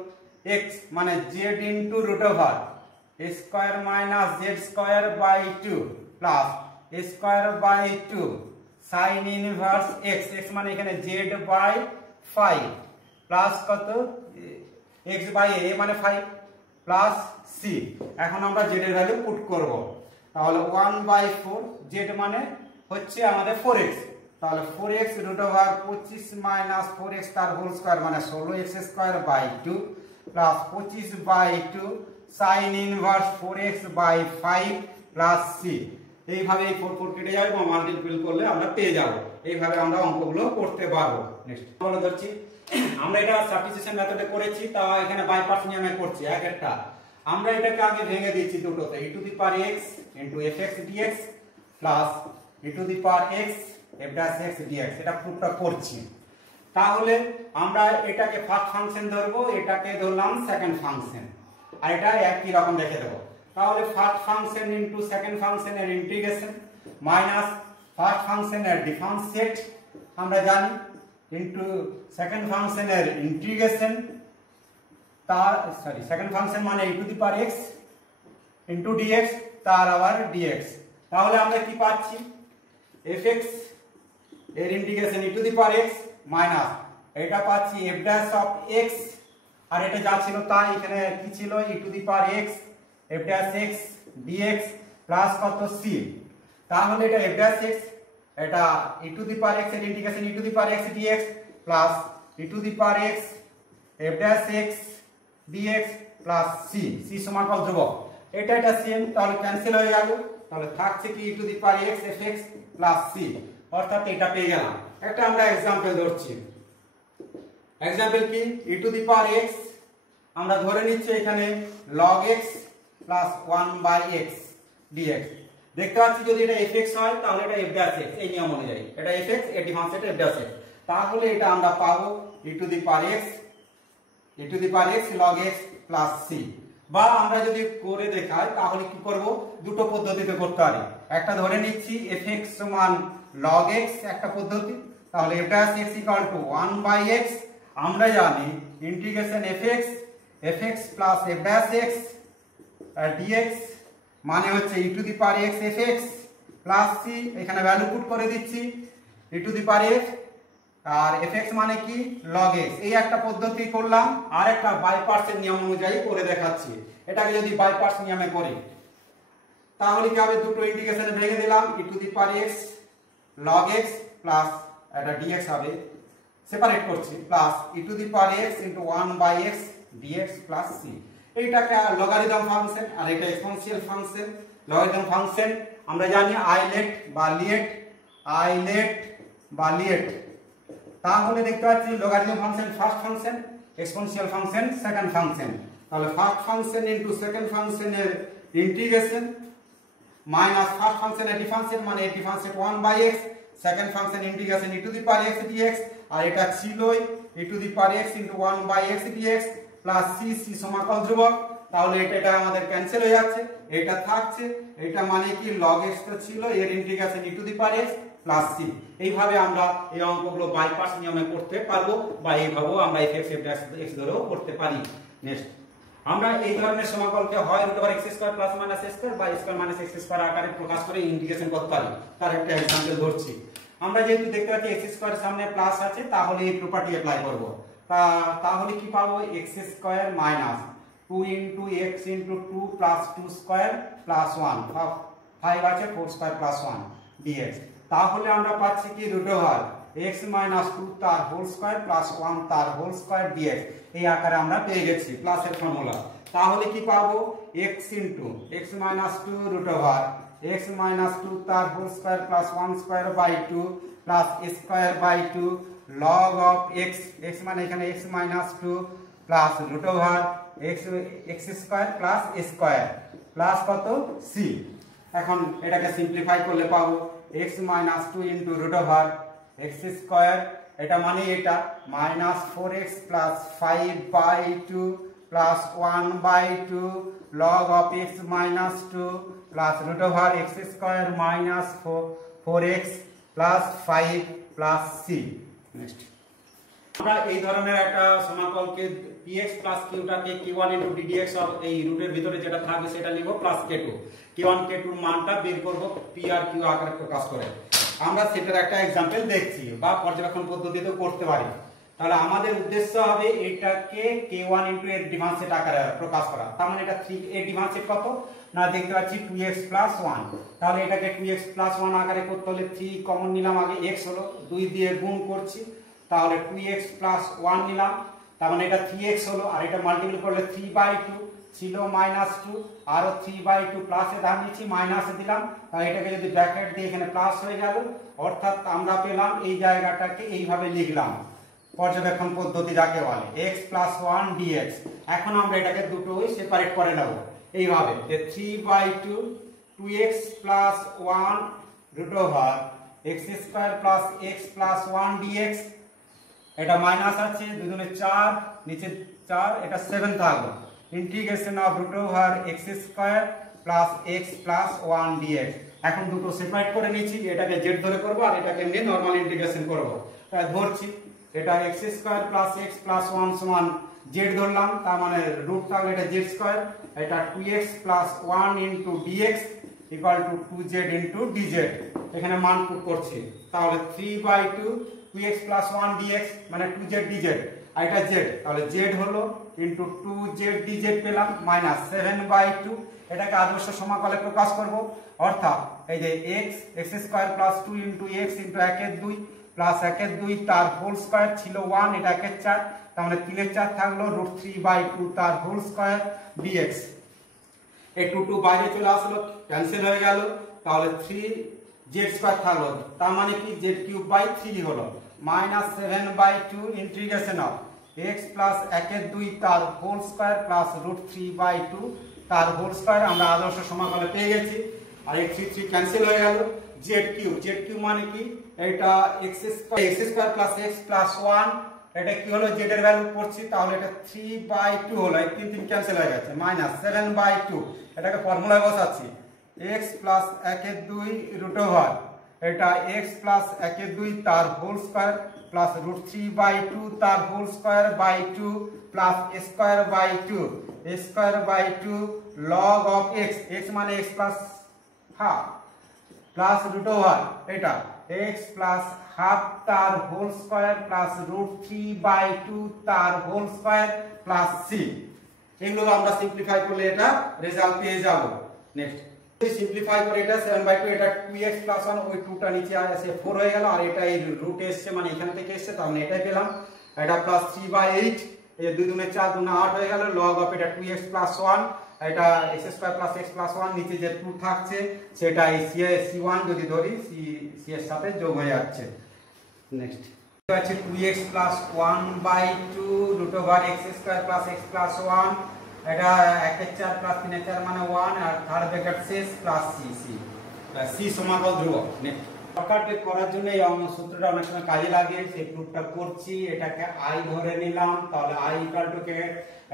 x মানে z into √a square - z square by 2 plus a square by 2 sin inverse x, x মানে এখানে z/5 প্লাস কত x/a মানে 5 প্লাস c। এখন আমরা z এর ভ্যালু পুট করব, তাহলে 1/4 z মানে হচ্ছে আমাদের 4x, তাহলে 4x √25 - 4x তার হোল স্কয়ার মানে 16x square by 2 plus 25/2 sin inverse 4x/5 plus c। এইভাবে এই 4 কেটে যাবে এবং মাল্টিপ্লাই করলে আমরা পেয়ে যাব। এইভাবে আমরা অঙ্কগুলো করতে পারবো। নেক্সট আমরা ধরছি, আমরা এটা সাবস্টিটিউশন মেথডে করেছি, তা এখানে বাই পার্টস নিয়মে করছি। এক একটা আমরা এটাকে আগে ভেঙে দিচ্ছি দুটোতে, e⁻x * fx dx plus e⁻x f'(x) dx, এটা প্রুফটা করছি। তাহলে আমরা এটাকে ফার্স্ট ফাংশন ধরবো, এটাকে ধরলাম সেকেন্ড ফাংশন, আর এটা একই রকম রেখে দেব। তাহলে ফার্স্ট ফাংশন ইনটু সেকেন্ড ফাংশনের ইন্টিগ্রেশন মাইনাস ফার্স্ট ফাংশনের ডিফারেন্সিয়েট আমরা জানি, ইনটু সেকেন্ড ফাংশনের ইন্টিগ্রেশন, তার সেকেন্ড ফাংশন মানে e⁻x ইনটু dx তার আবার dx। তাহলে আমরা কি পাচ্ছি, fx এর ইন্টিগ্রেশন e⁻x মাইনাস এটা পাচ্ছি f'(x), আর এটা যা ছিল তাই, এখানে কি ছিল e⁻x f'(x) dx প্লাস কত c। তাহলে এটা f'(x), এটা e⁻x এর integration e⁻x dx plus e⁻x f'(x) dx plus c, c সমাকল ধ্রুবক, এটা সেম, তাহলে ক্যান্সেল হয়ে গেল। তাহলে থাকছে কি e⁻x fx প্লাস c, অর্থাৎ এটা পেয়ে গেলাম। একটা আমরা एग्जांपल ধরছি, एग्जांपल কি e⁻x আমরা ধরে নিচ্ছি এখানে log x plus 1/x dx। দেখতে পাচ্ছি যদি এটা fx হয় তাহলে এটা f'(x), এই নিয়ম অনুযায়ী এটা fx এর ডিফারেন্সিয়েট f'(x), তাহলে এটা আমরা পাবো e⁻x log x plus c। বা আমরা যদি করে দেখাই তাহলে কি করব, দুটো পদ্ধতিতে করতে পারি। একটা ধরে নিচ্ছি fx সমান log x একটা পদ্ধতি, তাহলে f'(x) 1/x, আমরা জানি integration fx plus f'(x) dx মানে হচ্ছে e⁻x fx প্লাস c। এখানে ভ্যালু পুট করে দিচ্ছি e⁻x, আর fx মানে কি log x। এই একটা পদ্ধতি করলাম, আর একটা বাই পার্টস নিয়ম অনুযায়ী করে দেখাচ্ছি। এটাকে যদি বাই পার্টস নিয়মে করি তাহলে কি হবে, দুটো ইন্টিগ্রেশনে ভেঙে দিলাম, e⁻x log x প্লাস এটা dx হবে, সেপারেট করছি, plus e⁻x * 1/x dx plus c। এইটাকে লগারিদম ফাংশন, আর এটা এক্সপোনেনশিয়াল ফাংশন। লগারিদম ফাংশন আমরা জানি আইলেট বা লিয়েট। তাহলে দেখতে পাচ্ছি logarithm function first function, exponential function second function. তাহলে ফার্স্ট ফাংশন ইনটু সেকেন্ড ফাংশনের ইন্টিগ্রেশন মাইনাস ফার্স্ট ফাংশনের ডিফারেন্সিয়েট মানে differentiate 1/x, second function integration e⁻x dx, আর এটা ছিলই e⁻x * 1/x dx plus c সমাকল ধ্রুবক। তাহলে এটা আমাদের ক্যান্সেল হয়ে যাচ্ছে, এটা থাকছে, এটা মানে কি log x তো ছিল, এর ইন্টিগ্রেশন e⁻x প্লাস c। এইভাবে আমরা এই অঙ্কগুলো বাই পার্টস নিয়মে করতে পারবো, বা এইভাবেও আমরা fx f'(x) ধরেও করতে পারি। নেক্সট আমরা এই ধরনের সমাকলকে হয় √x² প্লাস মাইনাস a² বা a² মাইনাস x² আকারে প্রকাশ করে ইন্টিগ্রেশন করতে পারি। তার একটা एग्जांपल ধরছি। আমরা যেহেতু দেখতে পাচ্ছি x² সামনে প্লাস আছে, তাহলে এই প্রপার্টি অ্যাপ্লাই করব। তাহলে কি পাবো x square minus 2 into x into 2 plus 2 square plus 1 5 আছে 4 স্কয়ার প্লাস 1 dx। তাহলে আমরা পাচ্ছি কি রুট ওভার x মাইনাস 2 তার হোল স্কয়ার প্লাস 1 তার হোল স্কয়ার dx। এই আকারে আমরা পেয়ে গেছি প্লাসের ফর্মুলা। তাহলে কি পাবো x into x minus 2 root over x minus 2 তার whole square plus 1 square by 2 plus square by 2 log of x মানে এখানে x minus 2 plus root over x square plus square plus কত c। এখন এটাকে simplify করলে পাবো x minus 2 into root over x square, এটা মানে এটা minus 4x plus 5 by 2 plus 1 by 2 log of x minus 2 plus root over x square minus 4x plus 5 plus c। Next আমরা এই ধরনের একটা সমাকলকে px প্লাস qটাকে q1 ইনটু ddx অফ এই রুটের ভিতরে যেটা থাকবে সেটা লিখব প্লাস k2, q1 k2 এর মানটা বের করব p আর q আকারে প্রকাশ করে। আমরা সেটার একটা एग्जांपल দেখছি বা পর্যবেক্ষণ পদ্ধতিতেও করতে পারি। তাহলে আমাদের উদ্দেশ্য হবে এটাকে k1 ইনটু এর ডিফারেন্সিয়েট আকারে প্রকাশ করা। তার মানে এটা 3 এর ডিফারেন্সিয়েট কত না দেখতে পাচ্ছি 2x প্লাস 1। তাহলে এটাকে 2x প্লাস 1 আকারে করতে হলে 3 কমন নিলাম, আগে x হলো 2 দিয়ে গুণ করছি, তাহলে 2x প্লাস 1 নিলাম, তার মানে এটা 3x হলো, আর এটা মাল্টিপ্লাই করলে 3/2 ছিল মাইনাস 2 আর 3/2 প্লাসে ধার নিচ্ছি মাইনাসে দিলাম, তাহলে এটাকে যদি ব্র্যাকেট দিয়ে এখানে প্লাস হয়ে গেল, অর্থাৎ আমরা পেলাম এই জায়গাটাকে এইভাবে লিখলাম পর্যবেক্ষণ পদ্ধতি যাকে বলে x প্লাস 1 dx। এখন আমরা এটাকে দুটোই সেপারেট করে নেব এইভাবে যে 3/2 2x plus 1 root over x square plus x plus 1 dx। এটা মাইনাস আছে 2 দুগুণে 4 নিচে 4 এটা 7 থাকলো, integration of root over x square plus x plus 1 dx। এখন দুটো সেপারেট করে নিয়েছি, এটাকে z ধরে করব আর এটাকে নিয়ে নরমাল ইন্টিগ্রেশন করব। তাই ধরছি এটা x square plus x plus 1 সমান z ধরলাম, তার মানে রুট থাকবে এটা z স্কয়ার, এটা 2x plus 1 into dx equal to 2z into dz। এখানে মান পুট করছি, তাহলে 3/2 2x প্লাস 1 dx মানে 2z dz, আর এটা z, তাহলে z হলো ইনটু 2z dz পেলাম মাইনাস 7/2। এটাকে আদর্শ সমাকলে প্রকাশ করব, অর্থাৎ এই যে x square plus 2 into x into 1 এর 2 প্লাস 1 এর 2 তার হোল স্কয়ার ছিল 1, এটা 1 এর 4, তার মানে 3 এর 4 থাকলো রুট 3/2 তার হোল স্কয়ার dx। এই 2 বাইরে চলে আসলো, ক্যান্সেল হয়ে গেল, তাহলে 3z স্কয়ার থাকলো, তার মানে কি z কিউব বাই 3 হলো minus 7/2 integration of x plus 1 এর 2 তার হোল স্কয়ার প্লাস রুট 3/2 তার হোল স্কয়ার। আমরা আদর্শ সমাকলে পেয়ে গেছি, আর এই 3 ক্যান্সেল হয়ে গেল। z কিউব মানে কি এটা x square plus x plus 1, এটা কি হলো z এর ভ্যালু করছি, তাহলে এটা 3/2 হলো, এই 3 ক্যান্সেল হয়ে গেছে মাইনাস 7/2। এটাকে ফর্মুলায় বসাচ্ছি x প্লাস 1 এর 2 রুট ওভার এটা x প্লাস 1 এর 2 তার হোল স্কয়ার প্লাস রুট 3/2 তার whole square by 2 plus square by 2 log of x মানে x plus half plus root over এটা x প্লাস হাফ তার হোল স্কয়ার প্লাস রুট 3/2 তার whole square plus c। এগুলো আমরা simplify করলে এটা result পেয়ে যাব। নেক্সট সিম্পলিফাই করে এটা 7/2 এটা 2x প্লাস 1 ওই 2টা নিচে আসে 4 হয়ে গেল, আর এটা এই রুটে এসেছে মানে এখান থেকে এসেছে, তাহলে এটাই পেলাম। এটা প্লাস 3/8 এই 2 দুগুণে 4 দুগুণে 8 হয়ে গেল, log অফ এটা 2x প্লাস 1 এটা x square plus x plus 1 নিচে যে 2 থাকছে সেটা এই c1 যদি ধরি c এর সাথে যোগ হয়ে যাচ্ছে। নেক্সট আছে 2x plus 1/2 root over x square plus x plus 1, এটা 1 এর 4 প্লাস 3 এর 4 মানে 1, আর থার্ড ব্র্যাকেট শেষ প্লাস c সমাকল ধ্রুবক। নেক্সট শর্টকাট করার জন্য এই সূত্রটা অনেক সময় কাজে লাগে, সেই প্রুফটা করছি। এটাকে i ধরে নিলাম, তাহলে i ইকুয়াল টু কে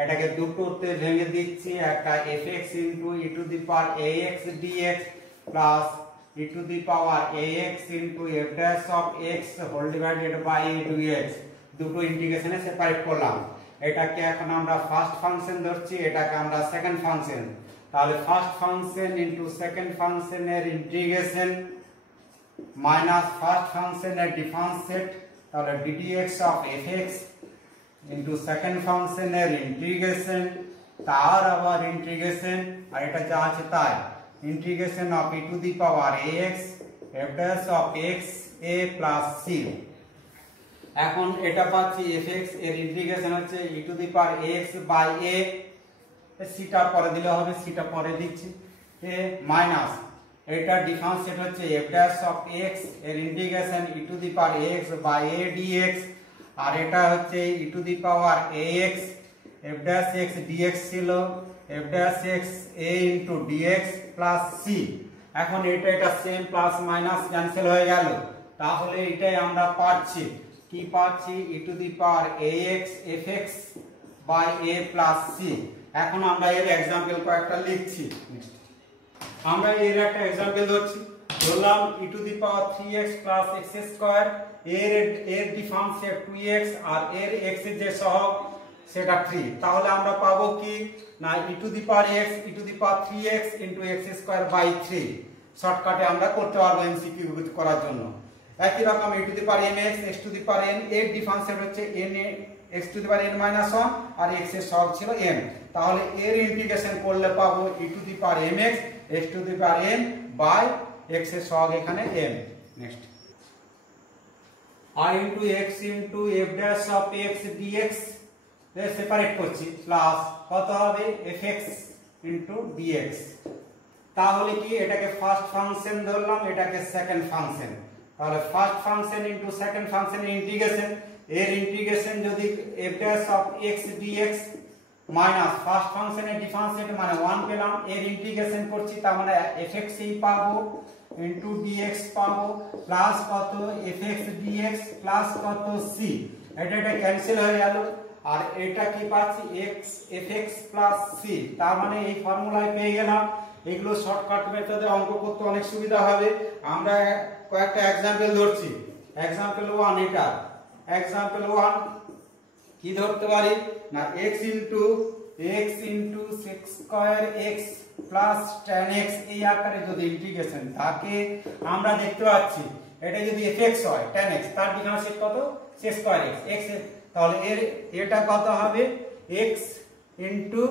এটাকে দুটোতে ভেঙে দিচ্ছি, একটা fx into e to the power ax dx plus e to the power ax into f dash of x whole divided by a dx। দুটো ইন্টিগ্রেশনে সেপারেট করলাম, এটাকে এখন আমরা ফার্স্ট ফাংশন ধরছি, এটাকে আমরা সেকেন্ড ফাংশন, তাহলে ফার্স্ট ফাংশন ইনটু সেকেন্ড ফাংশনের ইন্টিগ্রেশন মাইনাস ফার্স্ট ফাংশনের ডিফারেন্সিয়েট, তাহলে ddx অফ fx ইনটু সেকেন্ড ফাংশনের ইন্টিগ্রেশন, তার আবার ইন্টিগ্রেশন, আর এটা যা আছে তাই integration of e to the power ax f dash of x a plus c। এখন এটা পাচ্ছি fx এর ইন্টিগ্রেশন হচ্ছে e to the power ax by a, সিটা পরে দিলে হবে, সিটা পরে দিচ্ছি, a মাইনাস এটা ডিফারেন্সিয়েট হচ্ছে f dash of x এর integration e to the power ax by a dx, আর এটা হচ্ছে e to the power ax f dash x dx ছিল f dash x a into dx plus c। এখন এটা same plus minus cancel হয়ে গেল, তাহলে এটাই আমরা পাচ্ছি, কি পাচ্ছি e to the power ax fx by a plus c। এখন আমরা এর एग्जांपल কয়েকটা লিখছি। আমরা এর একটা एग्जांपल ধরছি, ধরলাম e to the power 3x plus x square, এর ডিফারেন্সিয়েট 2x আর এর x এর যে সহগ সেটা 3, তাহলে আমরা পাবো কি না e to the power x e to the power 3x into x square by 3। শর্টকাটে আমরা করতে পারবো এমসিকিউ করার জন্য। একই রকম e to the power mx x to the power n, এর ডিফারেন্সিয়েট হচ্ছে n x to the power n minus 1 আর x এর সহগ ছিল n, তাহলে এর ইন্টিগ্রেশন করলে পাবো e to the power mx x to the power n by x এর সহগ এখানে n। Next i into x into f dash of x dx separate করছি, প্লাস কত হবে fx into dx। তাহলে কি এটাকে ফার্স্ট ফাংশন ধরলাম, এটাকে সেকেন্ড ফাংশন, তাহলে ফার্স্ট ফাংশন ইনটু সেকেন্ড ফাংশনের ইন্টিগ্রেশন, এর ইন্টিগ্রেশন যদি f dash of x dx minus first ফাংশনের ডিফারেন্সিয়েট মানে 1 পেলাম, এর ইন্টিগ্রেশন করছি তার মানে fx এই পাবো ইনটু dx পাবো প্লাস কত fx dx প্লাস কত c, এটা ক্যান্সেল হয়ে গেল, আর এটা কি পাচ্ছি x fx প্লাস c, তার মানে এই ফর্মুলায় পেয়ে গেলাম। এগুলো শর্টকাট মেথডে অঙ্ক করতে অনেক সুবিধা হবে। আমরা কয়েকটা एग्जांपल ধরছি। एग्जांपल 1 এটা एग्जांपल 1 কি ধরতে পারি না x into sec square x plus tan x এই আকারে যদি ইন্টিগ্রেশন থাকে, আমরা দেখতে পাচ্ছি এটা যদি fx হয় tan x, তার ডিফারেন্সিয়েট কত sec স্কয়ার x, তাহলে এটা কত হবে x into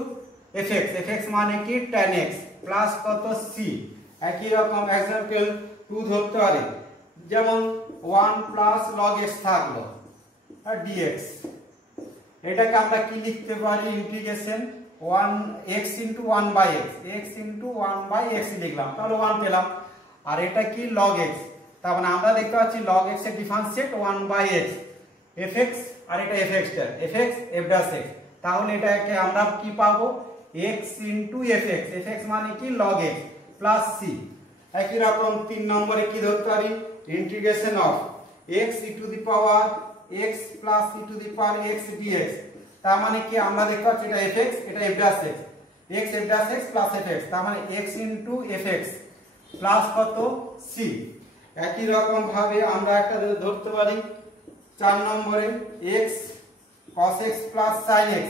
fx মানে কি tan x প্লাস কত c। একই রকম एग्जांपल 2 ধরতে পারি, যেমন 1 প্লাস log x থাকলো আর dx, এটাকে আমরা কি লিখতে পারি integration 1 x into 1 by x, x into 1 by x লিখলাম, তাহলে 1 পেলাম, আর এটা কি log x, তার মানে আমরা দেখতে পাচ্ছি log x এর ডিফারেন্সিয়েট 1 by x fx, আর এটা fx f dash x, তাহলে এটাকে আমরা কি পাবো x into fx মানে কি log x প্লাস c। একই রকম 3 নম্বরে কি ধরতে পারি integration of x e to the power x plus e to the power x dx, তার মানে কি আমরা দেখতে পাচ্ছি এটা fx এটা f dash x f dash x plus fx, তার মানে x into fx প্লাস কত c। একই রকম ভাবে আমরা একটা ধরতে পারি 4 নম্বরে x cos x plus sin x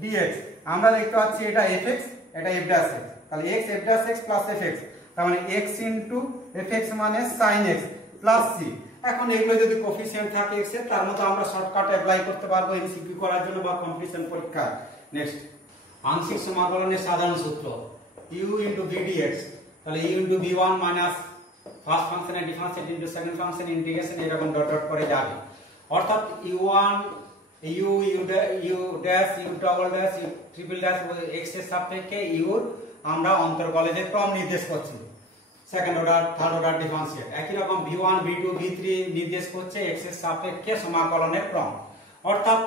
dx, আমরা দেখতে পাচ্ছি এটা fx এটা f dash x, তাহলে x f dash x plus fx, তার মানে x into fx মানে sin x প্লাস c। এখন এগুলো যদি কোফিশিয়েন্ট থাকে x এর, তার মতো আমরা শর্টকাট অ্যাপ্লাই করতে পারবো এমসিকিউ করার জন্য বা কম্পিটিশন পরীক্ষা। নেক্সট আংশিক সমাকলনের সাধারণ সূত্র u into v dx, তাহলে u into v1 minus first ফাংশনের differentiate into second function integration এরকম ডট ডট করে যাবে, অর্থাৎ u1 u dash u double dash u triple dash x এর সাপেক্ষে u আমরা অন্তর্কলেজের ক্রম নির্দেশ করছি, second order third order differentiate. একই রকম v1 v2 v3 নির্দেশ করছে x এর সাপেক্ষে সমাকলনের ক্রম, অর্থাৎ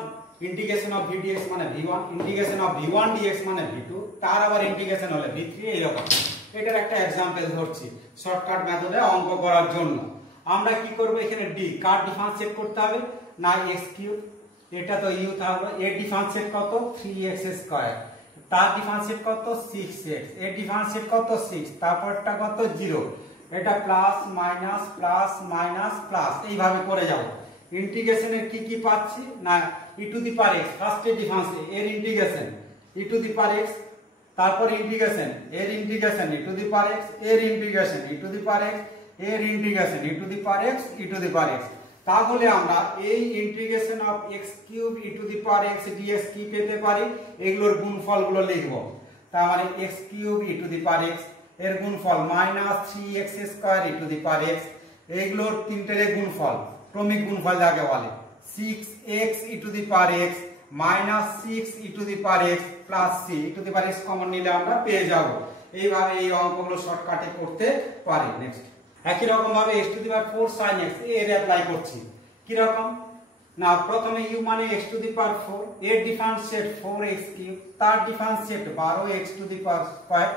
ইন্টিগ্রেশন অফ v dx মানে v1, integration of v1 dx মানে v2, তার আবার ইন্টিগ্রেশন হলে v3, এইরকম। এটার একটা एग्जांपल ধরছি শর্টকাট মেথডে অঙ্ক করার জন্য। আমরা কি করব এখানে d কার ডিফারেন্সিয়েট করতে হবে না x কিউব, এটা তো u থাকবে, এর ডিফারেন্সিয়েট কত 3x স্কয়ার, তার ডিফারেন্সিয়েট কত 6x, এর ডিফারেন্সিয়েট কত 6, তারপরটা কত 0, এটা plus minus plus minus plus, এইভাবে করে যাব। ইন্টিগ্রেশনের কি কি পাচ্ছি না e to the power x, first এর ডিফারেন্সিয়েট এর integration e to the power x, তারপর ইন্টিগ্রেশন এর integration e to the power x, এর integration e to the power x, এর integration e to the power x e to the power x, তাহলে আমরা এই integration of x cube e to the power x dx কি পেতে পারি, এগুলোর গুণফলগুলো লিখব। তার মানে x cube e to the power x এর গুণফল -3x square e to the power x, এগুলোর তিনটের গুণফল ক্রমিক গুণফল যাকে বলে 6x e to the power x -6 e to the power x plus c e to the power x common নিলে আমরা পেয়ে যাব। এইভাবে এই অঙ্কগুলো শর্টকাটে করতে পারি। নেক্সট একই রকম ভাবে x to the power 4 sin x এর অ্যাপ্লাই করছি। কি রকম না, প্রথমে u মানে x টু দি পাওয়ার 4 এর ডিফারেন্সিয়েট 4x কিউব, তার differentiate 12x to the power square,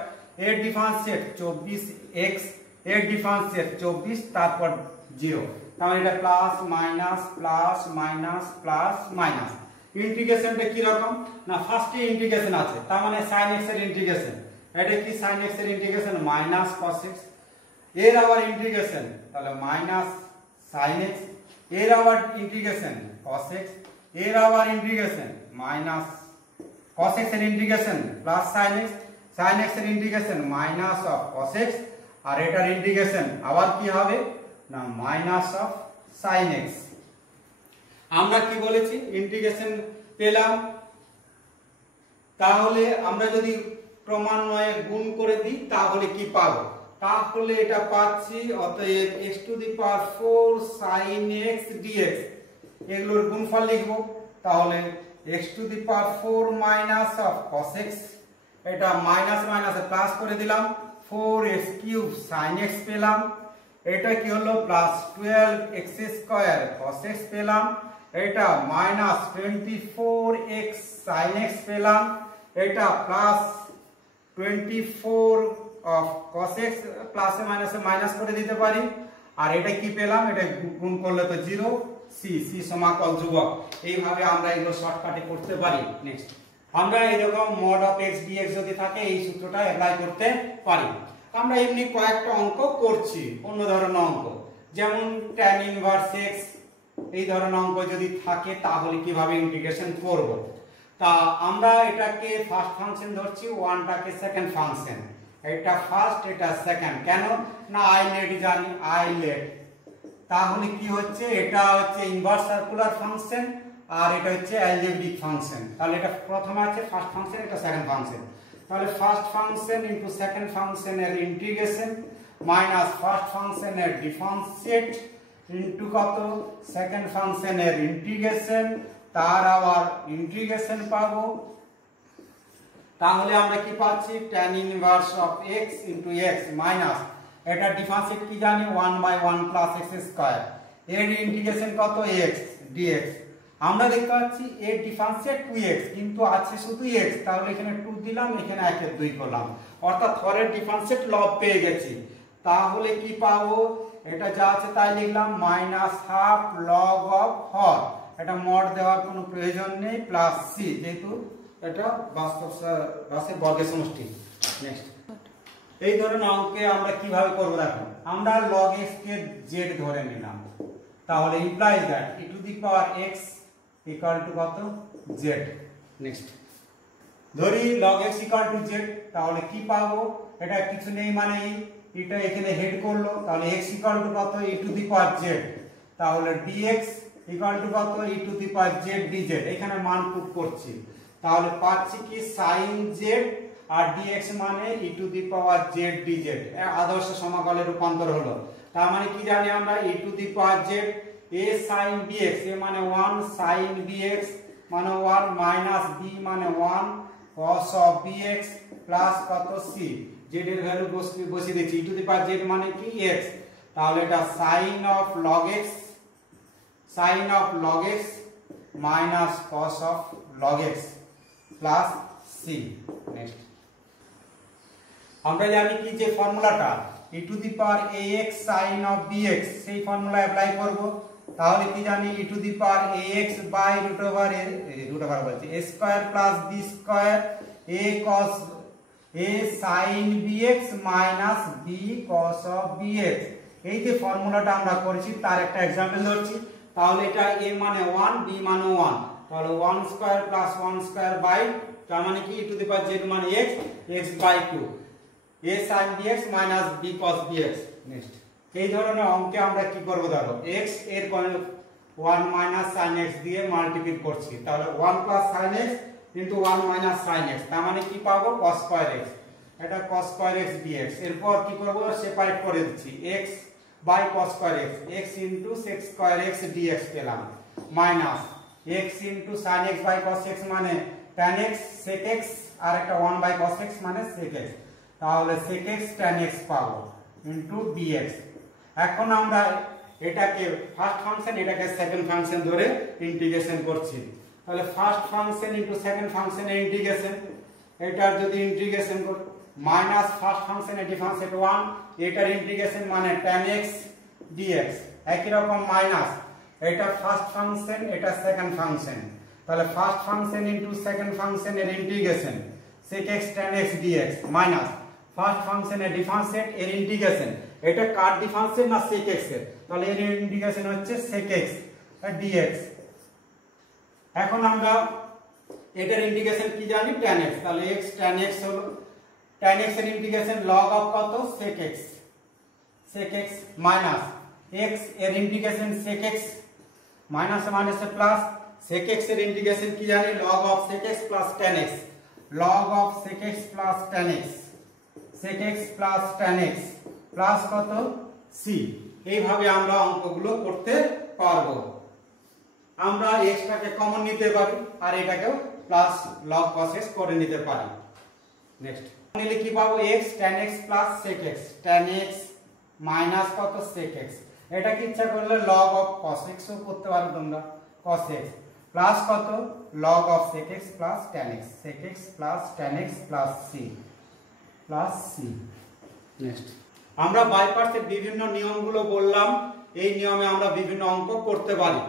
এর ডিফারেন্সিয়েট 24x, এর ডিফারেন্সিয়েট 24 তারপর 0। তাহলে এটা plus minus plus minus plus minus. ইন্টিগ্রেশনটা কি রকম না, ফার্স্টে ইন্টিগ্রেশন আছে, তার মানে sin x এর ইন্টিগ্রেশন। এটা কি sin x এর ইন্টিগ্রেশন মাইনাস cos x, এর আবার ইন্টিগ্রেশন তাহলে মাইনাস sin x, এর আবার ইন্টিগ্রেশন cos x, এর আবার ইন্টিগ্রেশন মাইনাস cos x এর integration plus sin x, sin x এর integration minus of cos x, আর এটার ইন্টিগ্রেশন আবার কি হবে না মাইনাস অফ sin x। আমরা কি বলেছি ইন্টিগ্রেশন পেলাম, তাহলে আমরা যদি ক্রমান্বয়ে গুণ করে দিই তাহলে কি পাবো, তাহলে এটা পাচ্ছি অতএব x to the power 4 sin x dx এগুলোর গুণফল লিখব। তাহলে x to the power 4 minus of cos x, এটা মাইনাস মাইনাসে প্লাস করে দিলাম 4x কিউব sin x পেলাম, এটা কি হলো plus 12x square cos x পেলাম, এটা মাইনাস 24x sin x পেলাম, এটা প্লাস 24 অফ cos x প্লাসে মাইনাসে মাইনাস করে দিতে পারি, আর এটা কি পেলাম, এটা গুণ করলে তো 0 c c সমাকল ধ্রুবক। এইভাবে আমরা এগুলো শর্টকাটে করতে পারি। নেক্সট আমরা এরকম mod of x dx যদি থাকে এই সূত্রটা অ্যাপ্লাই করতে পারি। আমরা এমনি কয়েকটা অঙ্ক করছি, অন্য ধরনের অঙ্ক যেমন tan ইনভার্স x, এই ধরনের অঙ্ক যদি থাকে তাহলে কিভাবে ইন্টিগ্রেশন করব। তা আমরা এটাকে ফার্স্ট ফাংশন ধরছি, ওয়ানটাকে সেকেন্ড ফাংশন, এটা ফার্স্ট এটা সেকেন্ড। কেন না আইলেট জানি, আইলেট তাহলে কি হচ্ছে, এটা হচ্ছে ইনভার্স সার্কুলার ফাংশন আর এটা হচ্ছে অ্যালজেব্রিক ফাংশন। তাহলে এটা প্রথমে আছে ফার্স্ট ফাংশন, এটা সেকেন্ড ফাংশন। তাহলে ফার্স্ট ফাংশন ইনটু সেকেন্ড ফাংশনের ইন্টিগ্রেশন মাইনাস ফার্স্ট ফাংশনের ডিফারেন্সিয়েট ইনটু কত সেকেন্ড ফাংশনের ইন্টিগ্রেশন, তার আবার ইন্টিগ্রেশন পাবো। তাহলে আমরা কি পাচ্ছি tan inverse of x into x minus এটা ডিফারেন্সিয়েট কি জানি 1/1 প্লাস x স্কয়ার, এর ইন্টিগ্রেশন কত x dx। আমরা দেখতে পাচ্ছি এর ডিফারেন্সিয়েট 2x কিন্তু আছে শুধু x, তাহলে এখানে 2 দিলাম, এখানে 1 এর 2 করলাম, অর্থাৎ হরের ডিফারেন্সিয়েট লব পেয়ে গেছি। তাহলে কি পাবো, এটা যা আছে তাই লিখলাম মাইনাস হাফ লগ অফ হর, এটা মড দেওয়ার কোনো প্রয়োজন নেই, প্লাস c যেহেতু এটা বাস্তব বর্গের সমষ্টি। নেক্সট এই ধরনের অঙ্কে আমরা কিভাবে করব দেখো, আমরা log x কে z ধরে নিলাম, তাহলে implies that e to the power x equal to কত z। নেক্সট ধরি log x equal to z, তাহলে কি পাবো, এটা কিছু নেই মানে এটা এখানে হেড করলো, তাহলে x ইকুয়াল টু কত e to the power z, তাহলে dx ইকুয়াল টু কত e to the power z dz, এখানে মান পুট করছি। তাহলে পাচ্ছি কি sin z আর dx মানে e to the power z dz, আদর্শ সমাকলে রূপান্তর হলো। তার মানে কি জানি আমরা e to the power z a sin bx, a মানে 1 sin bx মানে 1 মাইনাস b মানে 1 cos of bx প্লাস কত c, z এর ভ্যালু বসিয়ে দিচ্ছি, e to the power z মানে কি x, তাহলে এটা sin of log x minus cos of log x plus c। Next আমরা জানি কি যে ফর্মুলাটা e to the power ax sin of bx, সেই ফর্মুলা অ্যাপ্লাই করব। তাহলে কি জানি e to the power ax by root over বলছি a square plus b square a cos a sin bx minus b cos of bx, এই যে ফর্মুলাটা আমরা করেছি তার একটা एग्जांपल ধরছি। তাহলে এটা a মানে 1 b মানে 1, তাহলে 1 স্কয়ার প্লাস 1 স্কয়ার বাই, তার মানে কি e to the power z মানে x, x by 2 a sin bx minus b cos bx। Next এই ধরনের অঙ্কে আমরা কি করব, ধরো x এর 1 মাইনাস sin x দিয়ে মাল্টিপ্লাই করছি, তাহলে 1 plus sin x into 1 minus sin x, তার মানে কি পাবো cos স্কয়ার x, এটা cos স্কয়ার x dx। এরপর কি করব, সেপারেট করে দিচ্ছি x by cos square x, x into sec square x dx পেলাম, minus x into sin x by cos x মানে tan x sec x, আর একটা 1 বাই cos x মানে sec x, তাহলে sec x tan x পাবো into dx। এখন আমরা এটাকে ফার্স্ট ফাংশন, এটাকে সেকেন্ড ফাংশন ধরে ইন্টিগ্রেশন করছি, তাহলে ফার্স্ট ফাংশন ইনটু সেকেন্ড ফাংশনের ইন্টিগ্রেশন, এটার যদি ইন্টিগ্রেশন করি মাইনাস ফার্স্ট ফাংশনের ডিফারেন্সিয়েট 1, এটার ইন্টিগ্রেশন মানে tan x dx, একই রকম মাইনাস এটা ফার্স্ট ফাংশন, এটা সেকেন্ড ফাংশন, তাহলে ফার্স্ট ফাংশন ইনটু সেকেন্ড ফাংশনের integration sec x tan x dx, minus first ফাংশনের ডিফারেন্সিয়েট এর ইন্টিগ্রেশন, এটা কার ডিফারেন্সিয়েট না sec x এর, তাহলে এর ইন্টিগ্রেশন হচ্ছে sec x dx। এখন আমরা এটার ইন্টিগ্রেশন কি জানি, tan x, তাহলে x tan x হলো tan x এর ইন্টিগ্রেশন log অফ কত sec x মাইনাস x এর integration sec x minus minus plus sec x এর ইন্টিগ্রেশন কি জানি log of sec x plus tan x, log of sec x plus tan x, sec x plus tan x plus কত c। এইভাবে আমরা অঙ্কগুলো করতে পারবো। আমরা x টাকে কমন নিতে পারি আর এটাকেও প্লাস log cos x করে নিতে পারি। নেক্সট নিলে কি পাবো, x tan x plus sec x, tan x minus কত sec x, এটা কি ইচ্ছা করলে log অফ cos x ও করতে পারো তোমরা, cos x প্লাস কত log of sec x plus tan x, sec x plus tan x plus c plus c। Next আমরা বাই পার্টসের বিভিন্ন নিয়মগুলো বললাম, এই নিয়মে আমরা বিভিন্ন অঙ্ক করতে পারি।